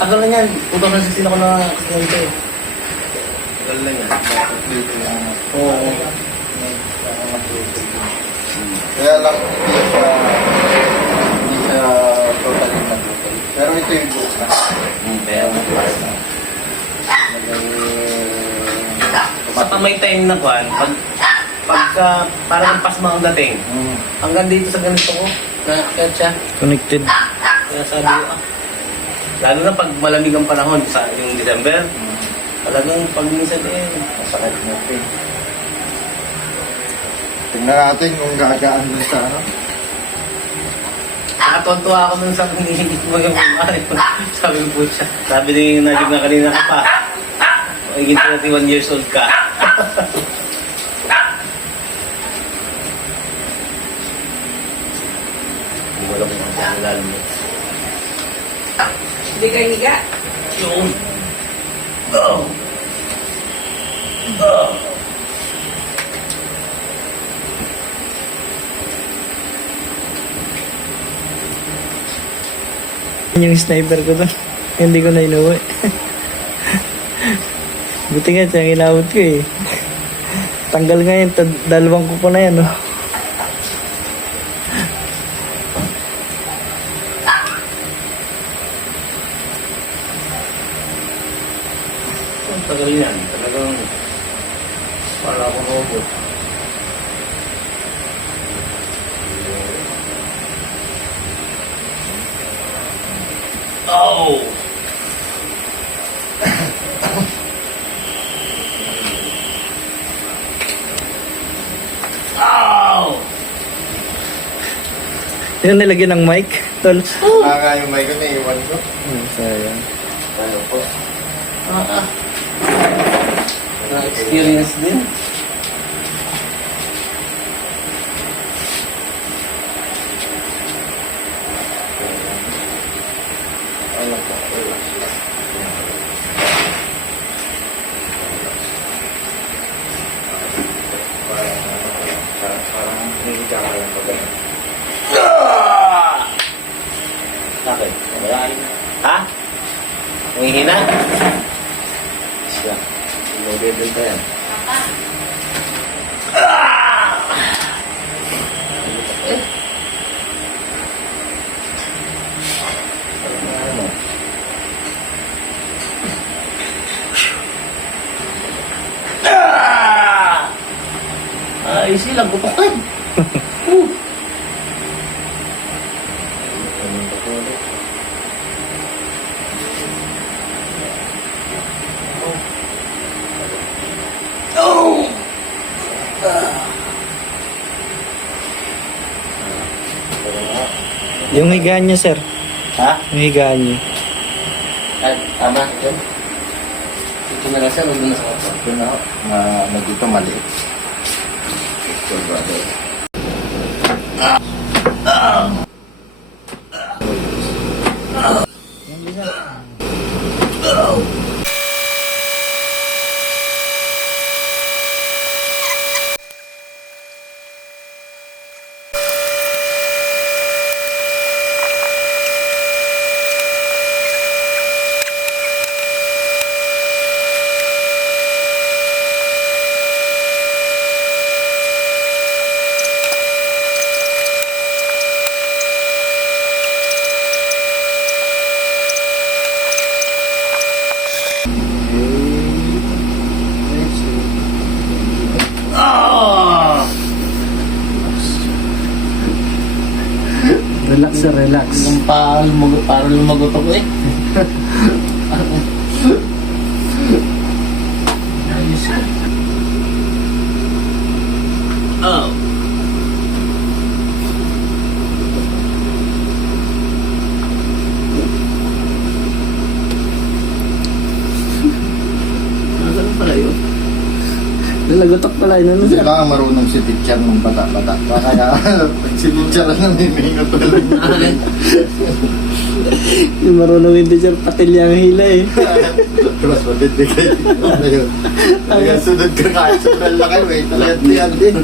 Tagal na yan. 2016 ako na ito eh. Tagal na yan. Oo. Kaya lang, hindi siya totally nag-local. Pero ito yung book na. Kaya Basta may time na kwan, pagka parang pasma ang dating, hanggang dito sa ganito ko, nakakit siya. Connected. Kaya sabi ko, lalo na pag malamig ang panahon sa yung December, talagang pag minsan Masakit na pain. Tingnan natin kung gagaan dun sa ano. nakatontuwa ako nun sa hinihigit mo yung sabi po siya. Sabi din yung najib na kanina ka pa. Higit 21 years old ka. Hindi mo alam kung ang lalim mo. Hindi ka higa. Yun. Oh. Oh. Yung sniper ko doon. Hindi ko na inuwi. Buti nga siya, inabot ko eh. Tanggal nga yun, dalawang kuko na yan. Oh. Ang tagal yan. Talagang para akong robot. Oh! Oh! Yung nilagyan ng mic, tol. Nga yung mic ko, naiwan ko. Sayang. Ano po? Na-experience din. Ano po? Parang hindi ka kaya pag-ano. Bakit? Ha? Nangihina? Siya. Low-level pa yan. Ano? Ay, silang kupakan. Oh! Yung higaan niya, sir. Ha? Yung higaan niya. Ay, tama. Yun. Ito na lang siya, nandun na sa kapwa. Ito na, nandito maliit. Ito, brother. Relax, sir, relax. Yung para lumagot ako eh. Ayos ko. Oh. Nasaan pala yun? Nalagotok pala yun. Ano, sir? Kailangan marunong si teacher ng bata-bata. Kaya pag si teacher lang hiningot tuloy. Yung marunong hindi, sir, patilya ang hila eh. Mas matindi kayo. Ano yun? Talagang sunod ka kahit sobrang laki. Wait, talagang tiyan din.